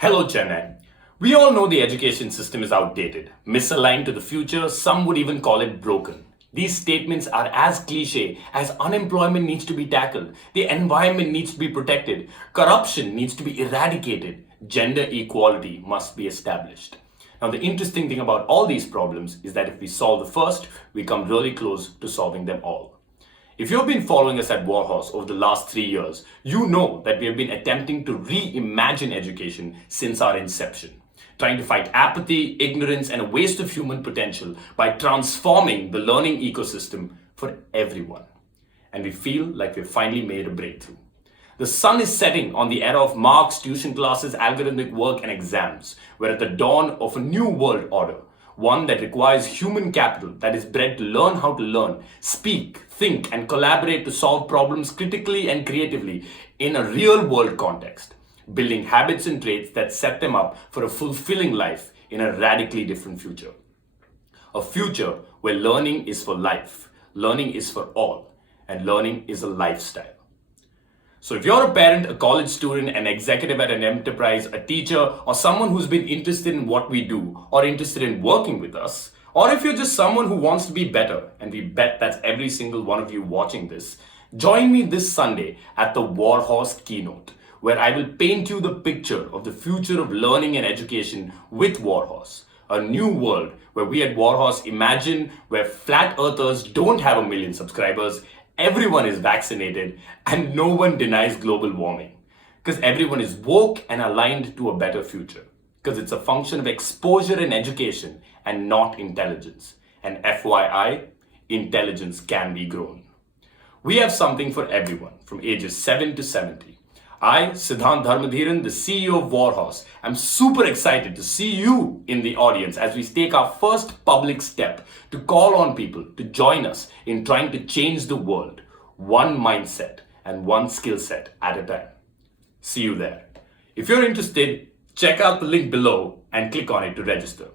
Hello, Chennai. We all know the education system is outdated, misaligned to the future, some would even call it broken. These statements are as cliche as unemployment needs to be tackled, the environment needs to be protected, corruption needs to be eradicated, gender equality must be established. Now, the interesting thing about all these problems is that if we solve the first, we come really close to solving them all. If you've been following us at Warhorse over the last 3 years, you know that we have been attempting to reimagine education since our inception, trying to fight apathy, ignorance, and a waste of human potential by transforming the learning ecosystem for everyone. And we feel like we've finally made a breakthrough. The sun is setting on the era of marks, tuition classes, algorithmic work, and exams. We're at the dawn of a new world order, one that requires human capital that is bred to learn how to learn, speak, think, and collaborate to solve problems critically and creatively in a real world context, building habits and traits that set them up for a fulfilling life in a radically different future. A future where learning is for life, learning is for all, and learning is a lifestyle. So if you're a parent, a college student, an executive at an enterprise, a teacher, or someone who's been interested in what we do or interested in working with us, or if you're just someone who wants to be better, and we bet that's every single one of you watching this, join me this Sunday at the Warhorse Keynote, where I will paint you the picture of the future of learning and education with Warhorse. A new world where we at Warhorse imagine where flat earthers don't have 1 million subscribers, everyone is vaccinated, and no one denies global warming. Because everyone is woke and aligned to a better future. Because it's a function of exposure and education and not intelligence. And FYI, intelligence can be grown. We have something for everyone from ages 7 to 70. I, Sidhaanth Dharmadheeran, the CEO of Warhorse, am super excited to see you in the audience as we take our first public step to call on people to join us in trying to change the world, one mindset and one skill set at a time. See you there. If you're interested, check out the link below and click on it to register.